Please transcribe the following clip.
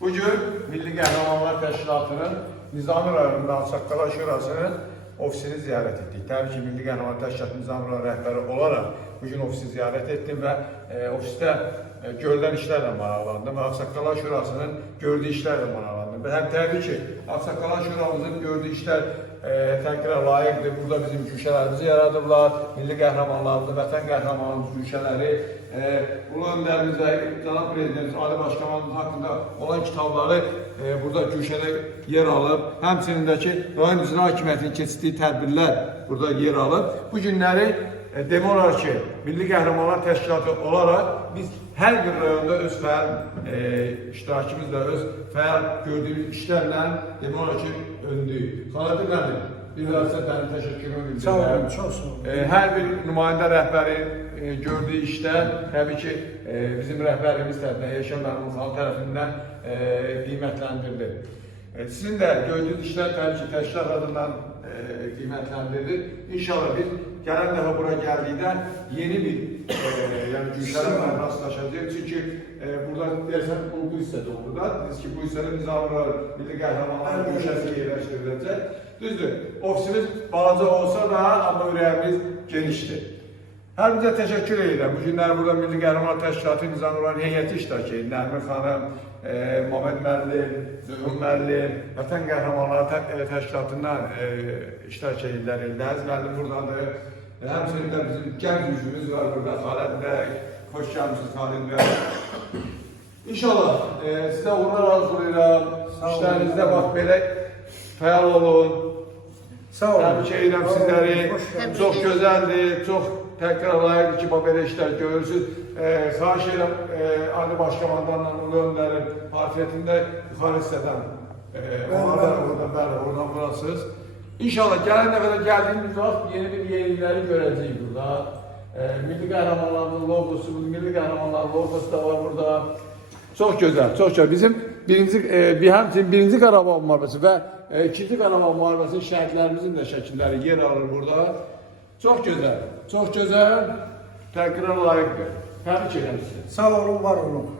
Bugün Milli Qəhrəmanlar Təşkilatının Nizami rayonunda Ağsaqqala Şurasının ofisini ziyarət etdik. Təbii ki, Milli Qəhrəmanlar Təşkilatının Nizami rayon rəhbəri olaraq bugün ofisi ziyarət etdim və ofisdə görülən işlərlə maraqlandım və Ağsaqqala Şurasının gördüyü işlərlə maraqlandım. Və həm təbii ki, Ağsaqqala Şuramızın gördüyü işlər təqdirə layiqdir. Burada bizim güşələrimizi yaradıblar, milli qəhrəmanlarımızı, vətən qəhrəmanlarımız güşələri, Ulu öndərimizdə Cənab Prezidentimiz, Ali Başkanımız haqqında olan kitabları burada güşədə yer alıb. Həmçinindəki rayon icra hakimiyyətinin keçirdiyi tədbirlər burada yer alıb. Bu günləri demək olar ki, Milli Qəhrəmanlar Təşkilatı olaraq biz hər bir rayonda öz fəal iştirakımızla, öz fəal gördüyümüz işlərlə demək olar ki, öndük. Xanədi mənim, bir vəsətlərin təşəkkürümü bildirirəm. Sağ olun, çox sağ olun. Hər bir nümayəndə rəhbərin gördüyü işlər, təbii ki, bizim rəhbərimiz tərəfindən, Yaşar Məhmud xan tərəfindən qiymətləndirilir. Sizin də gördüyünüz işlər təbii ki, təşkilat adından qiymətləndirilir. İnşallah biz gələn dəfə bura gəldikdə yeni bir güşələrlə rastlaşacağıq. Çünki burada deyəsən bu hissədə olur da. Biz ki, bu hissədə Nizami Milli Qəhrəmanlar güşəsi yerləşdiriləcək. Düzdür, ofisimiz balaca olsa da, amma ürəyimiz genişdir. Hər bizə təşəkkür edirəm. Bu günlər burada Milli Qəhrəmanlar Təşkilatı Nizami heyəti iştirak edir. Nərmin xanım, Məhəmməd müəllim, Zöhür müəllim, Vətən Qəhrəmanları Təşkilatından iştirak edirlər. Əziz müəllim buradadır. Həmçinin bizim gənc gücümüz var burada. Xalid bəy, xoş gəlmişsiniz Xalid bəy. İnşallah sizə uğurlar arzulayıram. İşlərinizdə bax belə fəal olun. Sağ olun. Təbrik edirəm sizləri. Çox gözəldir, çox təkrar layiqdir ki, belə işlər görürsünüz. Xahiş edirəm, Ali Başkomandanla Ulu Öndərin marifətində yuxarı hissədən oradan burasınız. İnşallah gələn dəfədə gəldiyimiz vaxt yeni bir yenilikləri görəcəyik burada. Milli Qəhrəmanların logosu, Milli Qəhrəmanların logosu da var burada. Çox gözəl, çox gözəl. Bizim həmçinin birinci Qarabağ müharibəsi və ikinci Qarabağ müharibəsinin şəhidlərimizin də şəkilləri yer alır burada. Çox gözəl, çox gözəl, təqdirə layiqdir. Təbrik edirəm sizi. Sağ olun, var olun.